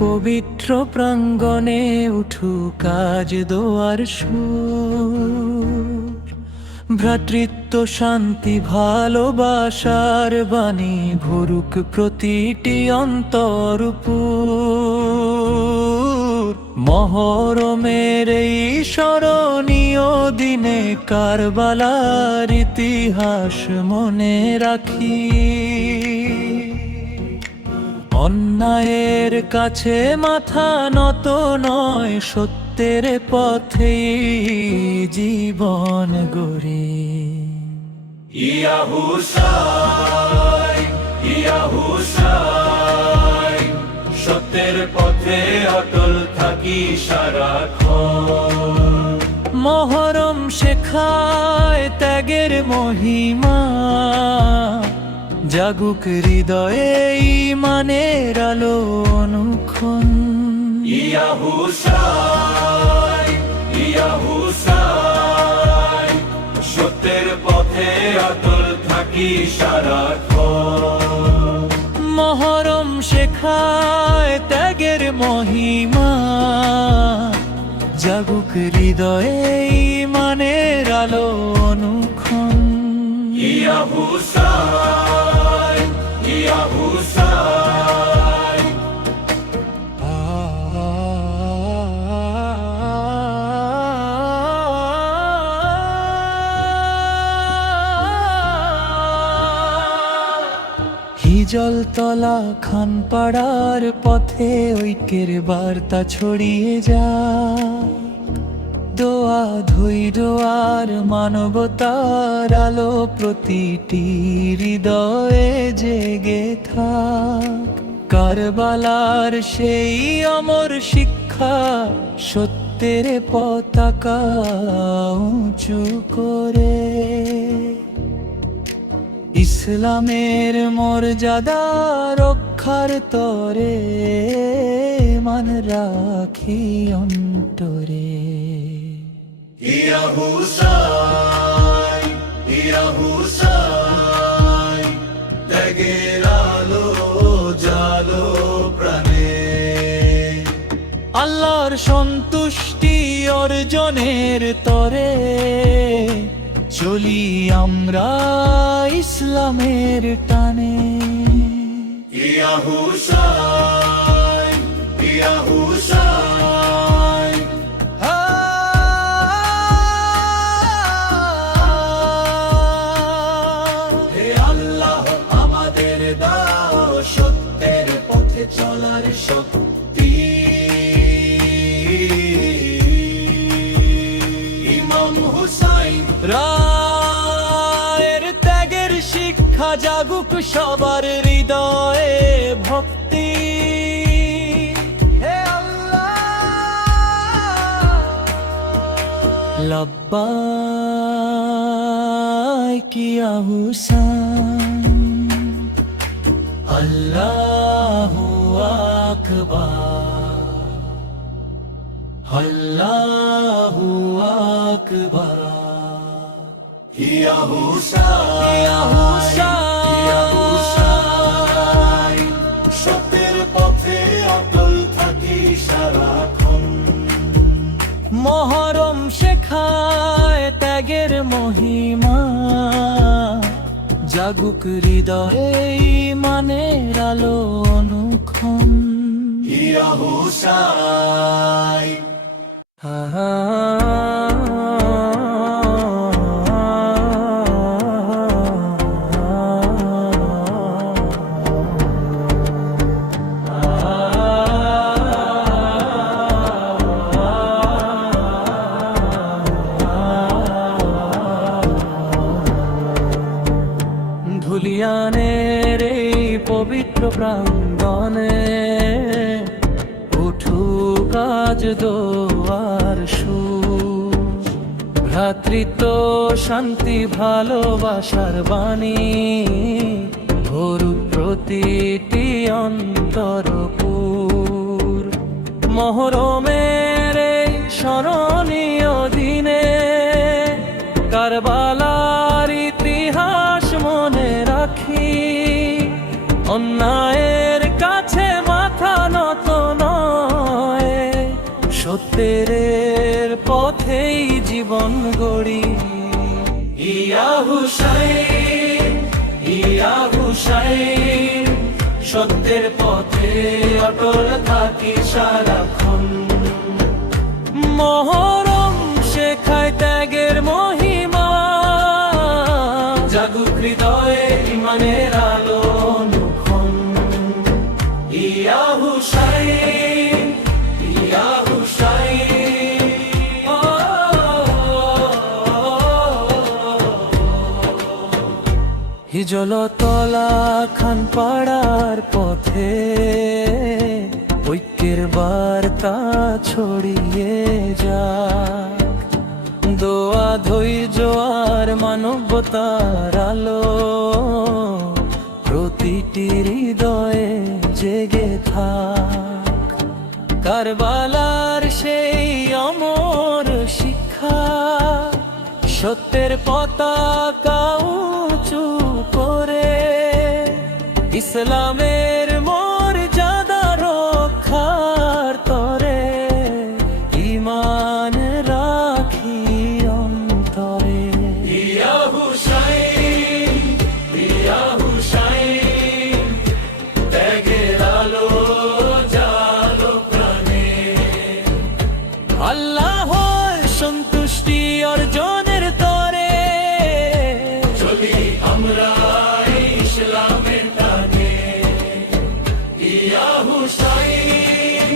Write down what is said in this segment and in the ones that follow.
পবিত্র প্রাঙ্গণে উঠুক আজ দোয়ার সুর। ভ্রাতৃত্ব, শান্তি, ভালোবাসার বাণী ভরুক প্রতিটি অন্তরপুর। মহরমের এই স্মরণীয় দিনে কারবালার ইতিহাস মনে রাখি। অন্যায়ের কাছে মাথা নত নয়, সত্যের পথে জীবন গড়ি। ইয়া হুসাইন, ইয়া হুসাইন, সত্যের পথে অটল থাকি সারাক্ষণ। মহরম শেখায় ত্যাগের মহিমা, জাগুক হৃদয়ে ঈমানের আলো অনুক্ষণ। ইয়া হুসাইন, ইয়া হুসাইন, সত্যের পথে অটল থাকি সারাক্ষণ। মহরম শেখায় ত্যাগের মহিমা, জাগুক হৃদয়ে ঈমানের আলো অনুক্ষণ। ইয়া হুসাইন, ইয়া হুসাইন। হিজলতলা খানপাড়ার পথে ঐক্যের বার্তা ছড়িয়ে যায়। দোয়া, ধৈর্য আর মানবতার আলো প্রতিটি হৃদয়ে জেগে থাক। কারবালার সেই অমর শিক্ষা, সত্যের পতাকা উঁচু করে ইসলামের মর্যাদা রক্ষার তরে মান রাখি অন্তরে। ইয়া হুসাইন, ইয়া হুসাইন, ত্যাগের আলো জালো প্রাণে। আল্লাহর সন্তুষ্টি অর্জনের তরে চলি আমরা ইসলামের টানে। ইয়া হুসাইন, ইয়া হুসাইন, হে আল্লাহ আমাদের দাও সত্যের পথে চলার শক্তি। ইমাম হুসাইন রায়ের ত্যাগের শিক্ষা জাগুক সবার হৃদয়ে ভক্তি। হে আল্লাহ, লব্বাইক ইয়া হুসাইন, আল্লাহু আকবার, আল্লাহু আকবার। ইয়া হুসাইন, ইয়া হুসাইন, সত্যের পথে অটল থাকি সারাক্ষণ। মহরম শেখায় ত্যাগের মহিমা, জাগুক হৃদয়ে ঈমানের আলো অনুক্ষণ। ইয়া হুসাইন। ধুলিয়ানের এই পবিত্র প্রাঙ্গণে উঠুক আজ দোয়ার সুর। ভ্রাতৃত্ব, শান্তি, ভালোবাসার বাণী ভরুক প্রতিটি অন্তরপুর। মহরমের এই স্মরণীয় দিনে কারবালার ইতিহাস মনে রাখি। অন্যায়ের কাছে মাথা নত নয়, জীবন গড়ি। ইয়া হুসাইন, ইয়া হুসাইন, সত্যের পথে অটল থাকি সারাক্ষণ। মহরম শেখায় ত্যাগের মহিমা, জাগুক হৃদয়ে ইমানের আলো অনুক্ষণ। ইয়া হুসাইন, ইয়া হুসাইন, হিজলতলা খান পাড়ার পথে ঐক্যের বার্তা ছড়িয়ে যাক। দোয়া ধৈর্য আর মানবতার আলো প্রতিটি হৃদয়ে জেগে থাক। কারবালার সেই অমর শিক্ষা, সত্যের পতাকা উঁচু করে ইসলামের মর্যাদা রক্ষার তরে ঈমান রাখি অন্তরে। ইয়া হুসাইন, ইয়া হুসাইন, ত্যাগের আলো জালো প্রাণে। আল্লাহর সন্তুষ্টি অর্জনের তরে চলি আমরা ইসলামের টানে। ইয়া হুসাইন,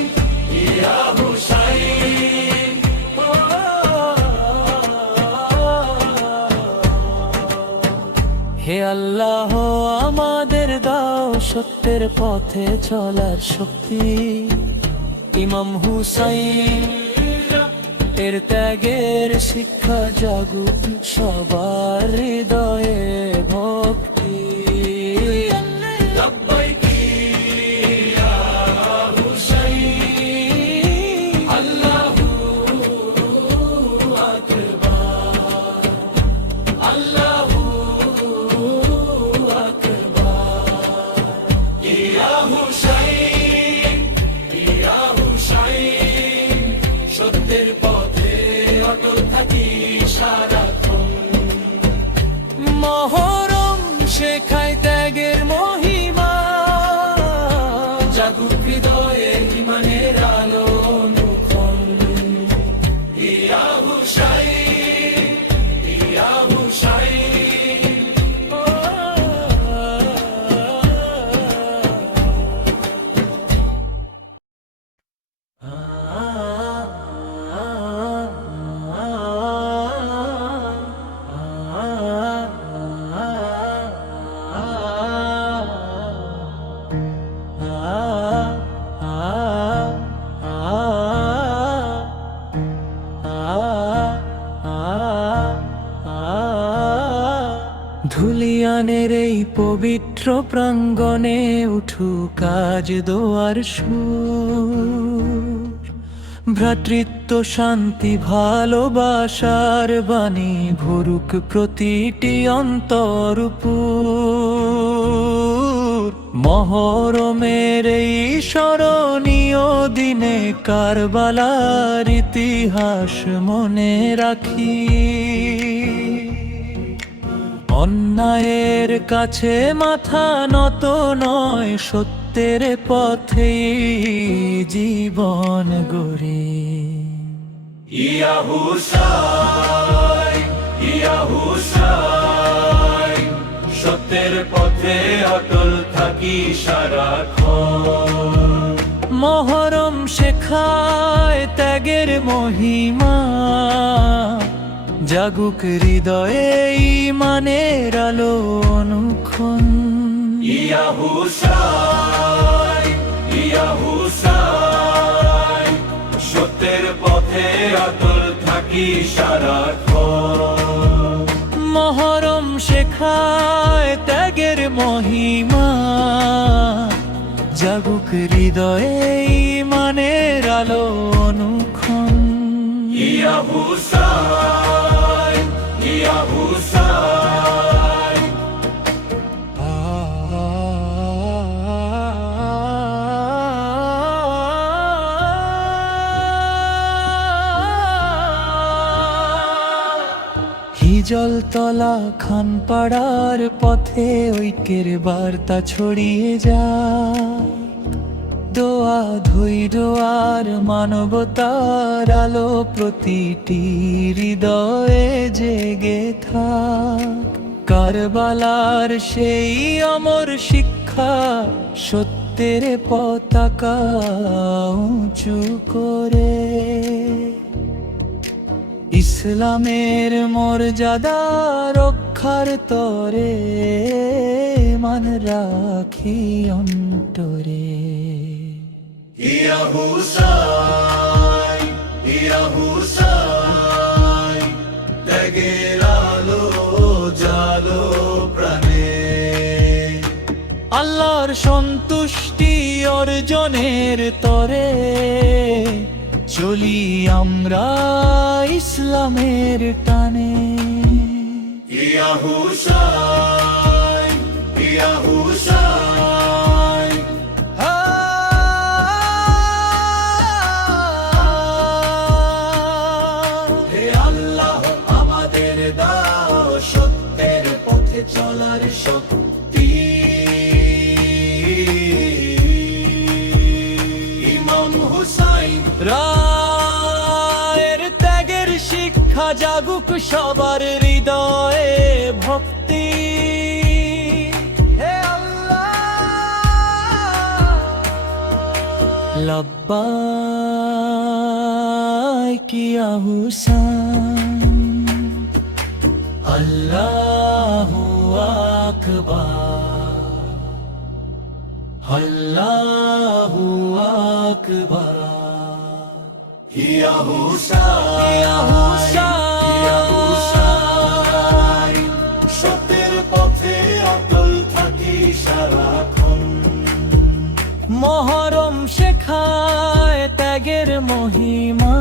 ইয়া হুসাইন, হে আল্লাহ আমাদের দাও সত্যের পথে চলার শক্তি। ইমাম হুসাইন এর ত্যাগের শিক্ষা জাগুক সবার হৃদয়ে ভক্তি। লব্বাইক ইয়া হুসাইন, আল্লাহু আকবার, আল্লাহু আকবার। ইয়া হুসাইন, ইয়া হুসাইন, সত্যের পথে অটল থাকি সারাক্ষণ। মহরম শেখায় ত্যাগের মহিমা, জাগুক হৃদয়ে ইমানের আলো অনুক্ষণ। ইয়া হুসাইন, ইয়া হুসাইন, ধুলিয়ানের এই পবিত্র প্রাঙ্গণে উঠুক আজ দোয়ার সুর। ভ্রাতৃত্ব শান্তি ভালোবাসার বাণী ভরুক প্রতিটি অন্তরপুর। মহরমের এই স্মরণীয় দিনে কারবালার ইতিহাস মনে রাখি। অন্যায়ের কাছে মাথা নত নয়, সত্যের পথে জীবন গড়ি। ইয়া হুসাইন, ইয়া হুসাইন, সত্যের পথে অটল থাকি সারাক্ষণ। মহরম শেখায় ত্যাগের মহিমা, জাগুক হৃদয়ে ঈমানের আলো অনুক্ষণ। ইয়া হুসাইন, ইয়া হুসাইন, সত্যের পথে অটল থাকি সারাক্ষণ। মহরম শেখায় ত্যাগের মহিমা, জাগুক হৃদয়ে ঈমানের আলো অনুক্ষণ। ইয়া হুসাইন, ইয়া হুসাইন, হিজলতলা খানপাড়ার পথে ঐক্যের বার্তা ছড়িয়ে যায়। দোয়া ধৈর্য আর মানবতার আলো প্রতিটি হৃদয়ে জেগে থাক। কারবালার সেই অমর শিক্ষা সত্যের পতাকা উঁচু করে ইসলামের মর্যাদা রক্ষার তরে মান রাখি অন্তরে। ইয়া হুসাইন, ইয়া হুসাইন, ত্যাগের আলো জালো প্রাণে। আল্লাহর সন্তুষ্টি অর্জনের তরে চলি আমরা ইসলামের টানে। ইয়া হুসাইন, ইয়া হুসাইন, হে আল্লাহ আমাদের দাও সত্যের পথে চলার শক্তি। ইমাম হুসাইন রায়ের ত্যাগের শিক্ষা জাগুক সবার হৃদয়ে ভক্তি। হে আল্লাহ লব্বাইক ইয়া হুসাইন, আল্লাহু আকবার, আল্লাহু আকবার। ইয়া হুসাইন, ইয়া হুসাইন, সত্যের পথে অটল থাকি সারাক্ষণ। মহরম শেখায় ত্যাগের মহিমা,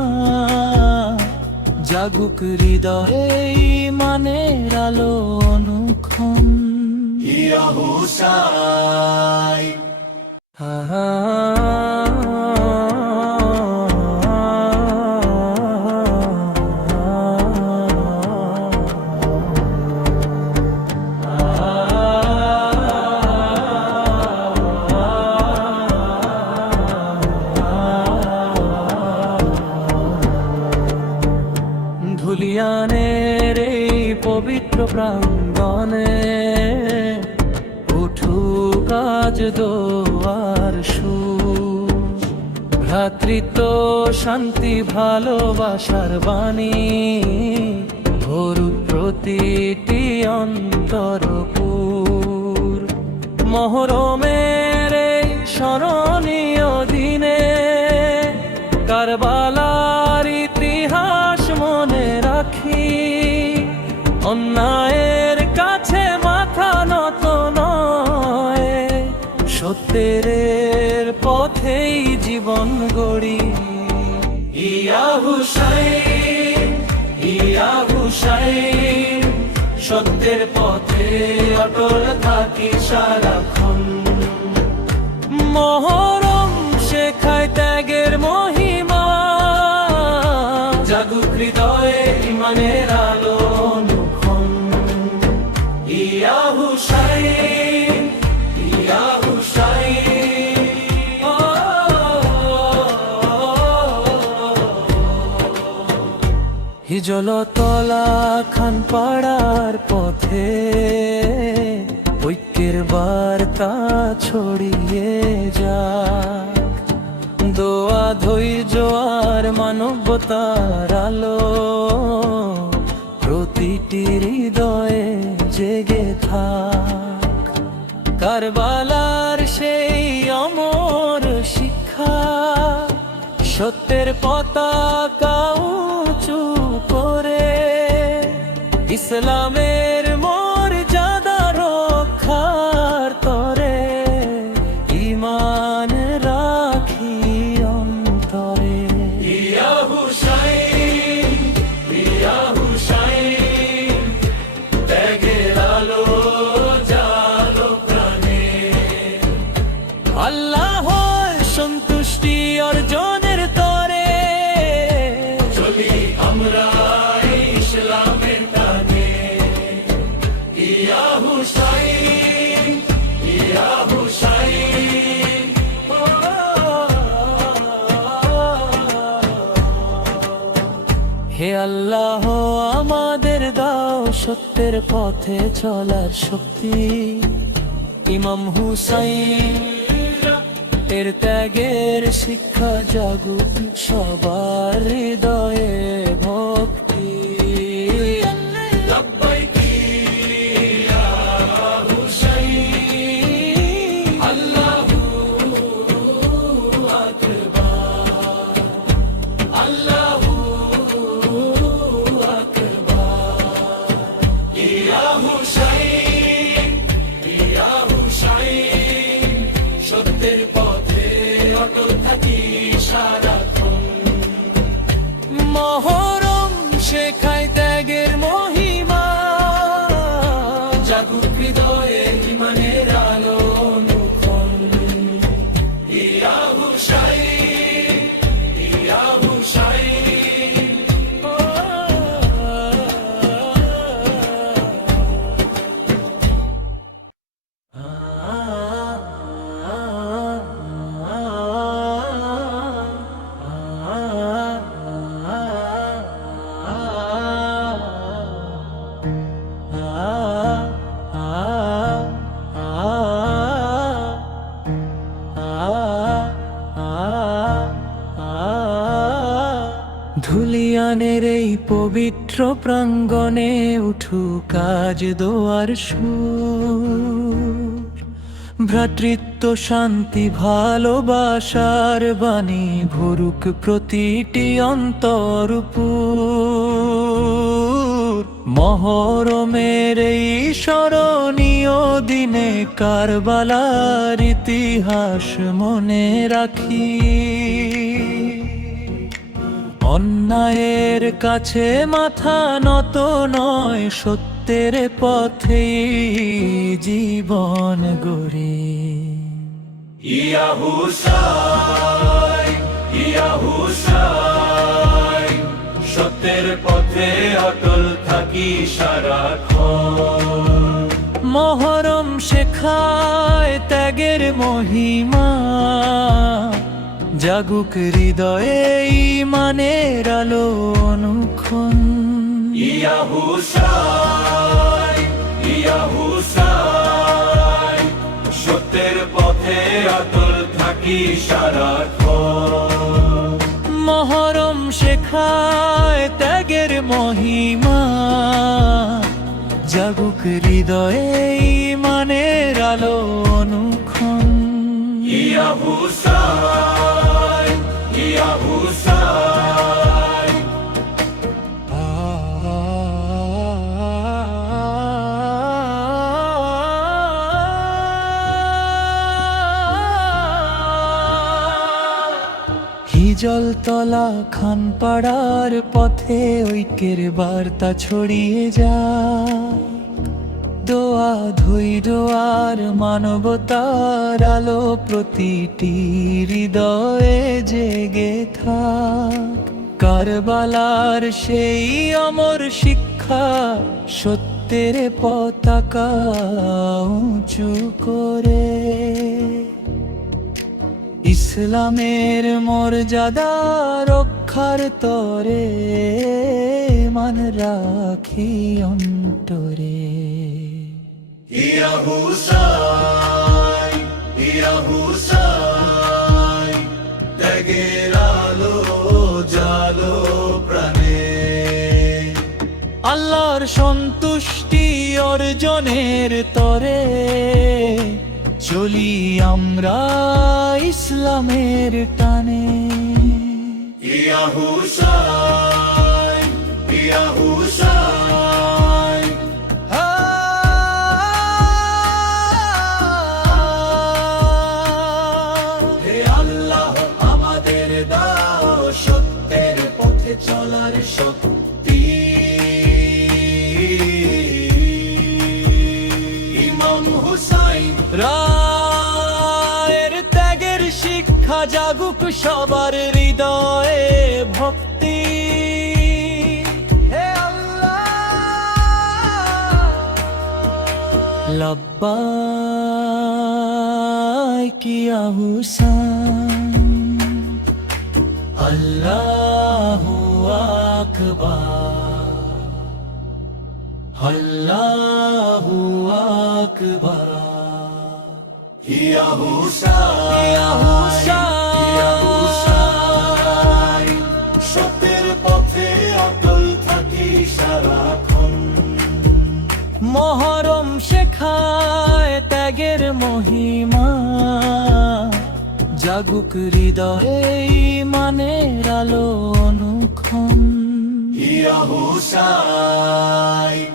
জাগুক হৃদয়ে ইমানের আলো অনুক্ষণ। ইয়া হুসাইন, ধুলিয়ানের এই পবিত্র প্রাঙ্গণে উঠুক আজ দোয়ার সুর। ভ্রাতৃত্ব শান্তি ভালোবাসার বাণী ভরুক প্রতিটি অন্তরপুর। মহরমের এই স্মরণীয় দিনে কারবালার ইতিহাস মনে রাখি। অন্যায়ের কাছে মাথা নত নয়, সত্যের পথেই জীবন গড়ি। ইয়া হুসাইন, ইয়া হুসাইন, সত্যের পথে অটল থাকি সারাক্ষণ। মহরম শেখায় ত্যাগের মহিমা, জাগুক হৃদয়ে ইমানের আলো অনুক্ষণ। ইয়া হুসাইন, ইয়া হুসাইন, হিজলতলা খানপাড়ার পথে ঐক্যের বার্তা ছড়িয়ে যাক। দোয়া ধৈর্য আর মানবতার আলো প্রতিটি হৃদয়ে জেগে থাক। কারবালার সেই অমর শিক্ষা সত্যের পতাকা উঁচু করে ইসলামের মর্যাদা রক্ষার তরে ঈমান রাখি অন্তরে। ইয়া হুসাইন, ইয়া হুসাইন, ত্যাগের আলো জালো প্রাণে। আল্লাহর সন্তুষ্টি অর্জনের তরে চলি আমরা ইসলামের টানে। আল্লাহ আমাদের দাও সত্যের পথে চলার শক্তি। ইমাম হুসাইন এর ত্যাগের শিক্ষা জাগুক সবার হৃদয়ে ভক্তি। লাব্বাইকি ইয়া হুসাইন, আল্লাহু আকবার, আল্লাহু আকবার। ইয়া হুসাইন, ইয়া হুসাইন, সত্যের পথে অটল থাকি সারাক্ষণ। মহরম শেখায় ত্যাগের মহিমা, জাগুক হৃদয়ে ইমানের আলো অনুক্ষণ। ইয়া হুসাইন, ইয়া হুসাইন, ধুলিয়ানের এই পবিত্র প্রাঙ্গণে উঠুক আজ দোয়ার সুর। ভ্রাতৃত্ব শান্তি ভালোবাসার বাণী ভরুক প্রতিটি অন্তরপুর। মহরমের এই স্মরণীয় দিনে কারবালার ইতিহাস মনে রাখি। অন্যায়ের কাছে মাথা নত নয়, সত্যের পথে জীবন গড়ি। ইয়া হুসাইন, ইয়া হুসাইন, সত্যের পথে অটল থাকি সারাক্ষণ। মহরম শেখায় ত্যাগের মহিমা, জাগুক হৃদয়ে ইমানের আলো অনুক্ষণ। ইয়া হুসাইন, ইয়া হুসাইন, সত্যের পথে অটল থাকি সারাক্ষণ। মহরম শেখায় ত্যাগের মহিমা, জাগুক হৃদয়ে ইমানের আলো অনুক্ষণ। ইয়া হুসাইন, ইয়া হুসাইন, হিজলতলা খানপাড়ার পথে ঐক্যের বার্তা ছড়িয়ে যায়। দোয়া ধৈর্য আর মানবতার আলো প্রতিটি হৃদয়ে জেগে থাক। কারবালার সেই অমর শিক্ষা, সত্যের পতাকা উঁচু করে ইসলামের মর্যাদা রক্ষার তরে মান রাখি অন্তরে। ইয়া হুসাইন, ইয়া হুসাইন, ত্যাগের আলো জালো প্রাণে। আল্লাহর সন্তুষ্টি অর্জনের তরে চলি আমরা ইসলামের টানে। ইয়া হুসাইন, ইয়া হুসাইন, হে আল্লাহ আমাদের দাও সত্যের পথে চলার শক্তি। ইমাম হুসাইন রায়ের ত্যাগের শিক্ষা জাগুক সবার হৃদয়ে ভক্তি। হে আল্লাহ, লাব্বাইকি ইয়া হুসাইন, আল্লাহু আকবার। আল্লাহু আকবার। ইয়া হুসাইন, সত্যের পথে অটল থাকি সারাক্ষণ। মহরম শেখায় ত্যাগের মহিমা, জাগুক হৃদয়ে ঈমানের আলো অনুক্ষণ। ইয়া হুসাইন,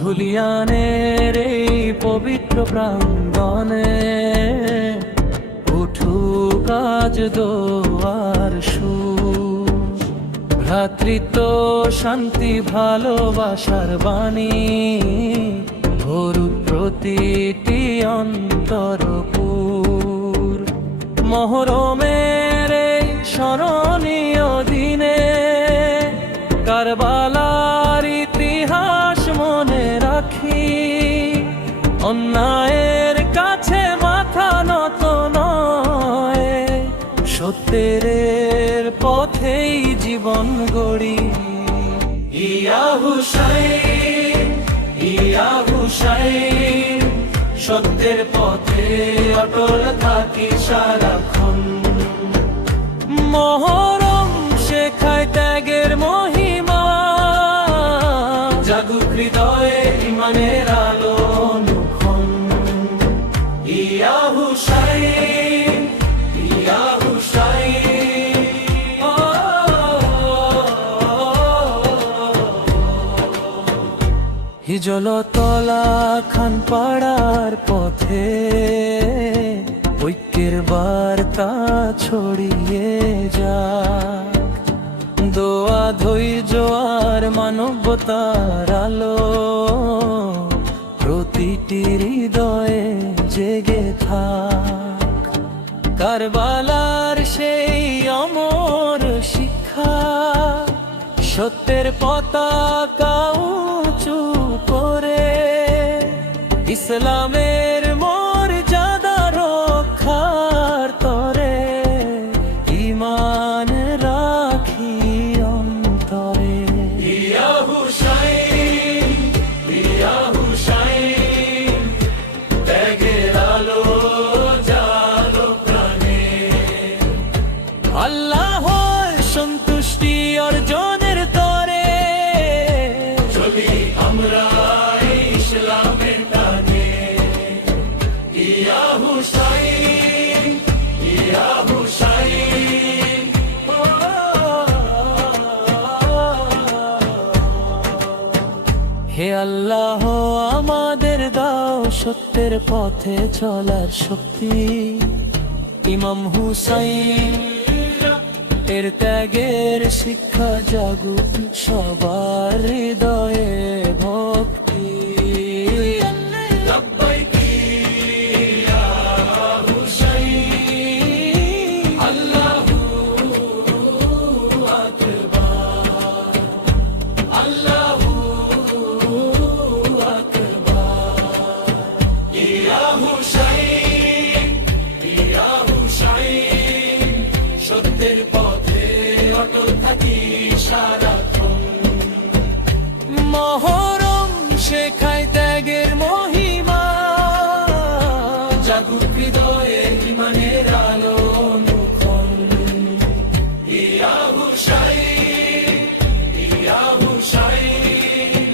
ধুলিয়ানের এই পবিত্র প্রাঙ্গণে উঠুক আজ দোয়ার সুর। ভ্রাতৃত্ব শান্তি ভালোবাসার বাণী ভরুক প্রতিটি অন্তরপুর। মহরমের এই স্মরণীয় দিনে কারবালার ইতিহাস মনে রাখি। অন্যায়ের কাছে মাথা নত নয়, সত্যের পথেই জীবন গড়ি। ইয়া হুসাইন, ইয়া হুসাইন, সত্যের পথে অটল থাকি সারাক্ষণ। মহরম শেখায় ত্যাগের মহিমা, জাগুক হৃদয়ে ঈমানের আলো অনুক্ষণ। ইয়া হুসাইন, ইয়া হুসাইন, হিজলতলা খানপাড়ার পথে ঐক্যের বার্তা ছড়িয়ে যাক। দোয়া ধৈর্য আর মানবতার আলো প্রতিটি হৃদয়ে জেগে থাক। কারবালার সেই অমর শিক্ষা, সত্যের পতাকা উঁচু করে ইসলামের মর্যাদা রক্ষার তরে ঈমান রাখি অন্তরে। ইয়া হুসাইন, ইয়া হুসাইন, ত্যাগের আলো জালো প্রাণে। আল্লাহর সন্তুষ্টি অর্জনের তরে চলি আমরা ইসলামের টানে। ইয়া হুসাইন, ইয়া হুসাইন, হে আল্লাহ আমাদের দাও সত্যের পথে চলার শক্তি। ইমাম হুসাইন এর ত্যাগের শিক্ষা জাগুক সবার হৃদয়ে ভক্তি। লব্বাইক ইয়া হুসাইন, আল্লাহু আকবার, আল্লাহু আকবার। ইয়া হুসাইন, ইয়া হুসাইন, সত্যের পথে অটল থাকি সারাক্ষণ। মহরম শেখায় ত্যাগের মহিমা, জাগুক হৃদয়ে ঈমানের আলো অনুক্ষণ। ইয়া হুসাইন, ইয়া হুসাইন,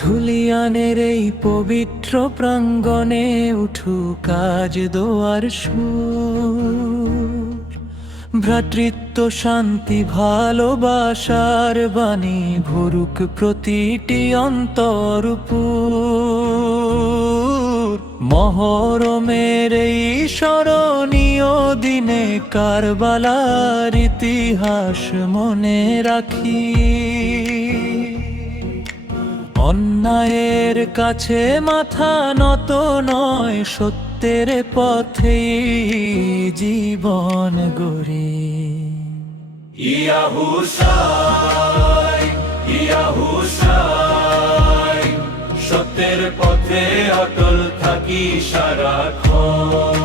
ধুলিয়ানের এই পবিত্র প্রাঙ্গণে উঠুক আজ দোয়ার সুর। ভ্রাতৃত্ব শান্তি ভালোবাসার বাণী ঘুরুক প্রতিটি অন্তরপুর। মহরমের এই স্মরণীয় দিনে কারবালার ইতিহাস মনে রাখি। অন্যায়ের কাছে মাথা নত নয়, সত্যের পথে জীবন গড়ি। ইয়া হুসাইন, ইয়া হুসাইন, সত্যের পথে অটল থাকি সারাক্ষণ।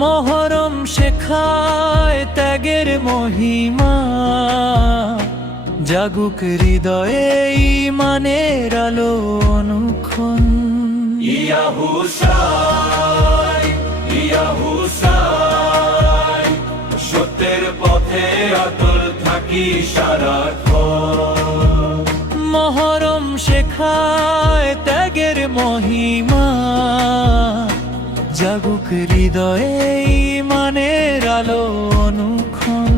মহরম শেখায় ত্যাগের মহিমা, জাগুক হৃদয়ে ঈমানের আলো অনুক্ষণ। ইয়া হুসাইন, ইয়া হুসাইন, সত্যের পথে অটল থাকি সারাক্ষণ। মহরম শেখায় ত্যাগের মহিমা, জাগুক হৃদয়ে ঈমানের আলো অনুক্ষণ।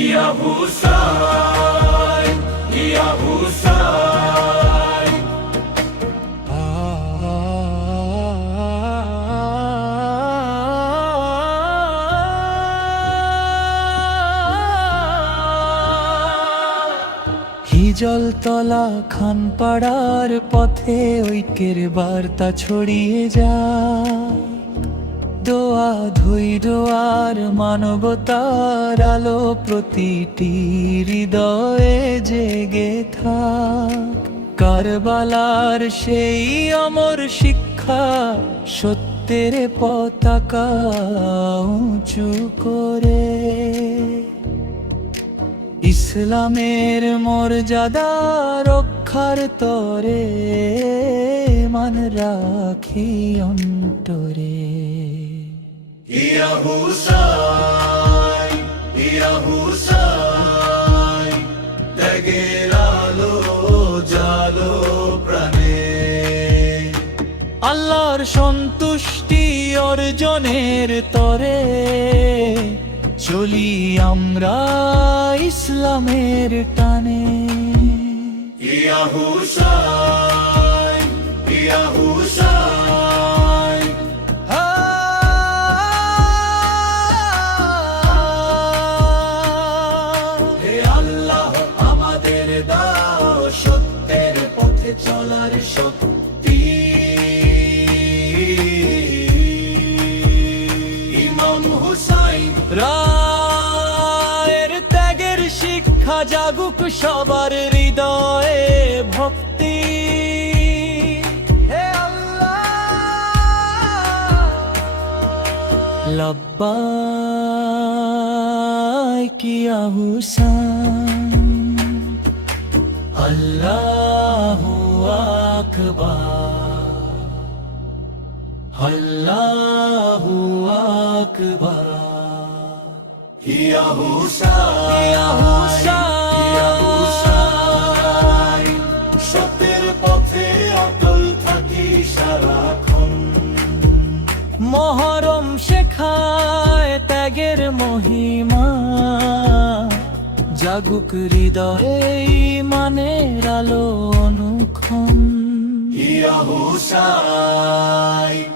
ইয়া হুসাইন, ইয়া হুসাইন, হিজলতলা খানপাড়ার পথে ঐক্যের বার্তা ছড়িয়ে যায়। দোয়া ধৈর্য আর মানবতার আলো প্রতিটি হৃদয়ে জেগে থাক। কারবালার সেই অমর শিক্ষা, সত্যের পতাকা উঁচু করে ইসলামের মর্যাদা রক্ষার তরে মান রাখি অন্তরে। ইয়া হুসাইন, ইয়া হুসাইন, ত্যাগের আলো জালো প্রাণে। আল্লাহর সন্তুষ্টি অর্জনের তরে চলি আমরা ইসলামের টানে। ইয়া হুসাইন, ইয়া হুসাইন, হে আল্লাহ আমাদের দাও সত্যের পথে চলার শক্তি। ইমাম হুসাইন রায়ের ত্যাগের শিক্ষা জাগুক সবার হৃদয়ে ভক্তি। হে আল্লাহ লব্বাইক ইয়া হুসাইন, আল্লাহু আকবার, আল্লাহু আকবার। ইয়া হুসাইন, ইয়া হুসাইন, সত্যের পথে অটল থাকি সারাক্ষণ। মহরম শেখায় ত্যাগের মহিমা, জাগুক হৃদয়ে ঈমানের আলো অনুক্ষণ। ইয়া হুসাইন,